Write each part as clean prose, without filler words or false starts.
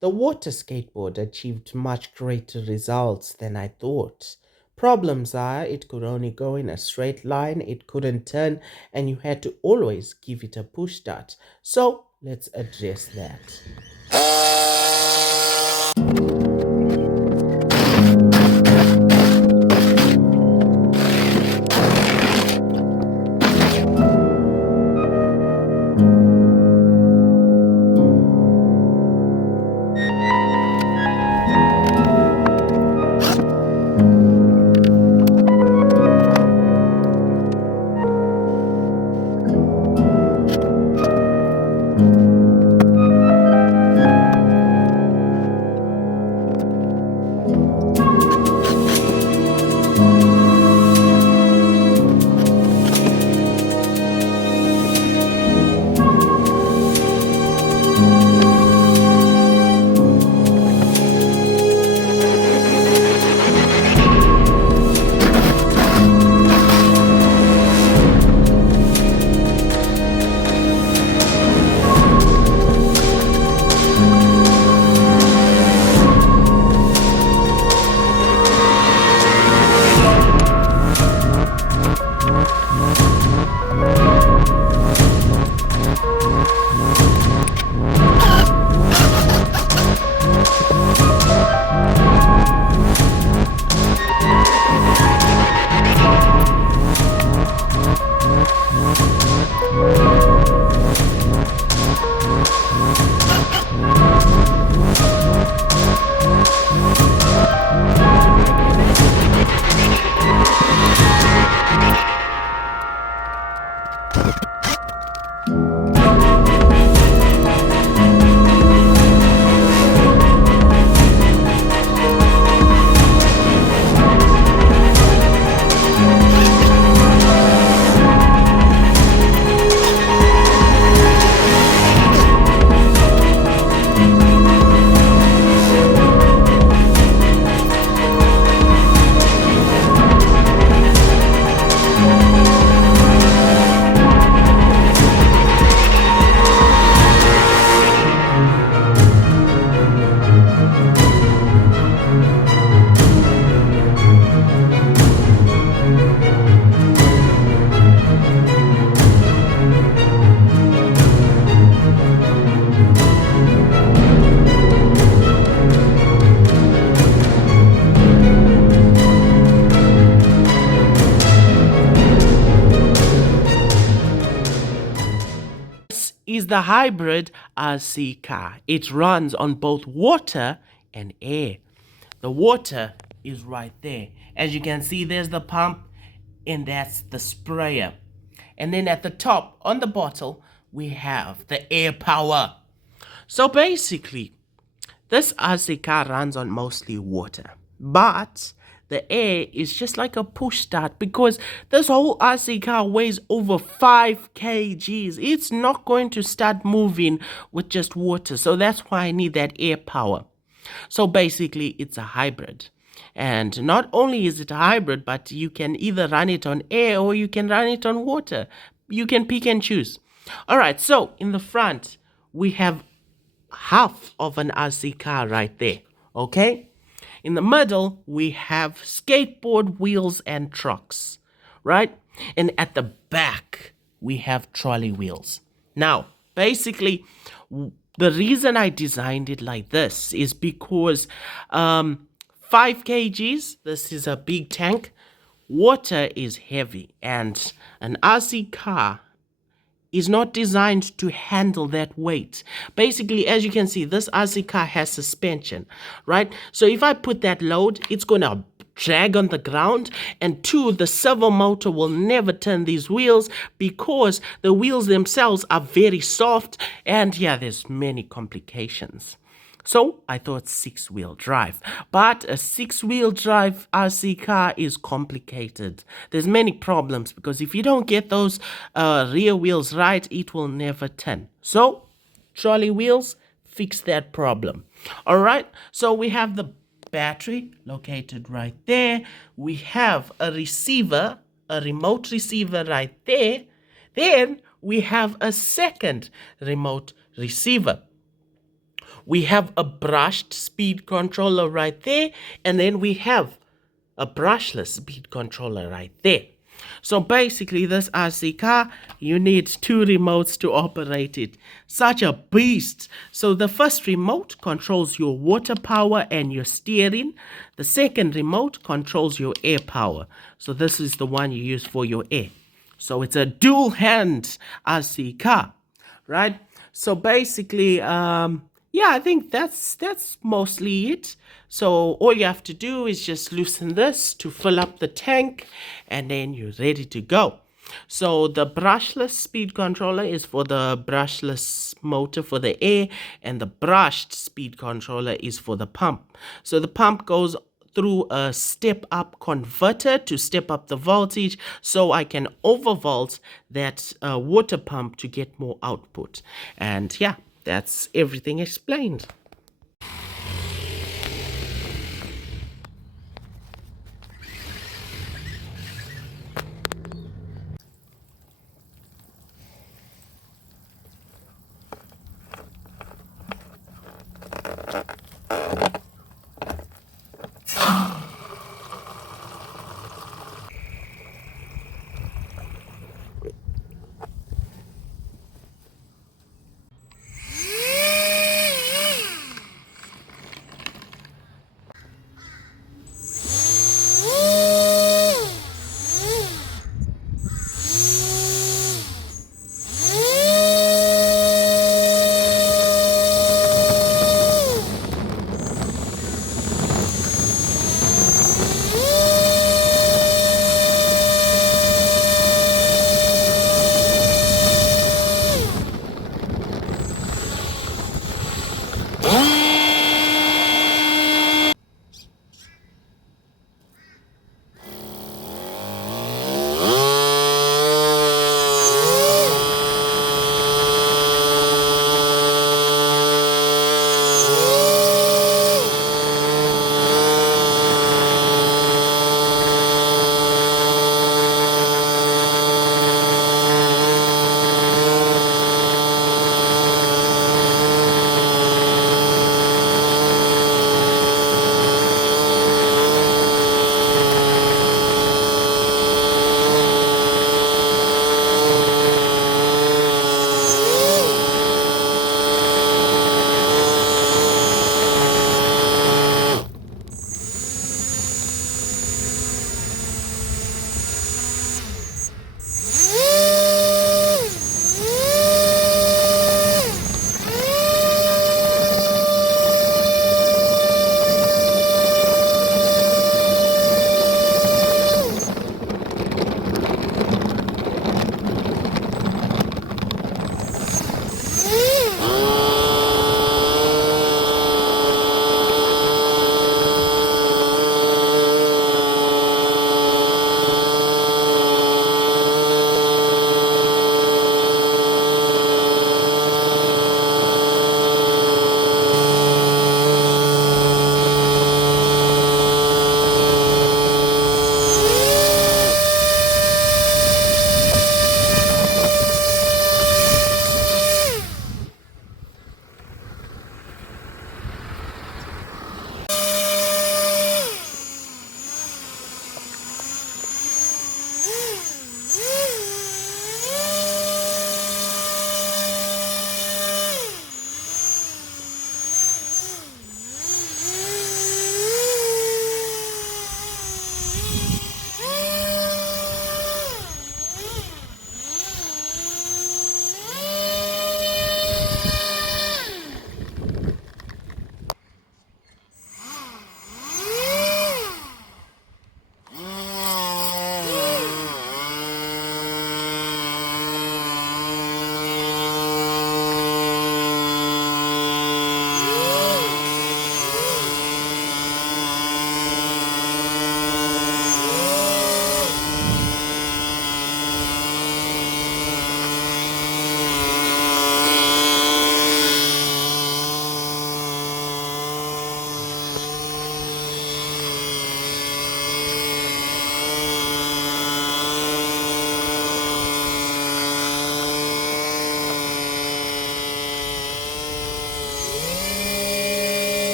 The water skateboard achieved much greater results than I thought. Problems are, it could only go in a straight line, it couldn't turn, and you had to always give it a push start. So let's address that. Is the hybrid RC car. It runs on both water and air. The water is right there. As you can see, there's the pump and that's the sprayer. And then at the top on the bottle, we have the air power. So basically, this RC car runs on mostly water, but the air is just like a push start because this whole RC car weighs over 5 kgs. It's not going to start moving with just water, so that's why I need that air power. So basically, it's a hybrid. And not only is it a hybrid, but you can either run it on air or you can run it on water. You can pick and choose. All right, so in the front, we have half of an RC car right there, okay? In the middle, we have skateboard wheels and trucks, right? And at the back, we have trolley wheels. Now, basically, the reason I designed it like this is because 5 kgs, this is a big tank, water is heavy, and an RC car is not designed to handle that weight. Basically, as you can see, this RC car has suspension, right? So if I put that load, it's going to drag on the ground, and two, the servo motor will never turn these wheels because the wheels themselves are very soft, and yeah, there's many complications. So I thought 6-wheel drive, but a 6-wheel drive RC car is complicated. There's many problems because if you don't get those rear wheels right, it will never turn. So trolley wheels fix that problem. All right, so we have the battery located right there. We have a receiver, a remote receiver right there. Then we have a second remote receiver. We have a brushed speed controller right there, and then we have a brushless speed controller right there. So basically, this RC car, you need two remotes to operate it. Such a beast. So the first remote controls your water power and your steering. The second remote controls your air power. So this is the one you use for your air. So it's a dual hand RC car, right? So basically, yeah, I think that's mostly it. So all you have to do is just loosen this to fill up the tank, and then you're ready to go. So the brushless speed controller is for the brushless motor for the air, and the brushed speed controller is for the pump. So the pump goes through a step up converter to step up the voltage, so I can overvolt that water pump to get more output. And yeah, that's everything explained.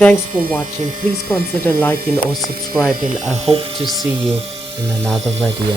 Thanks for watching. Please consider liking or subscribing. I hope to see you in another video.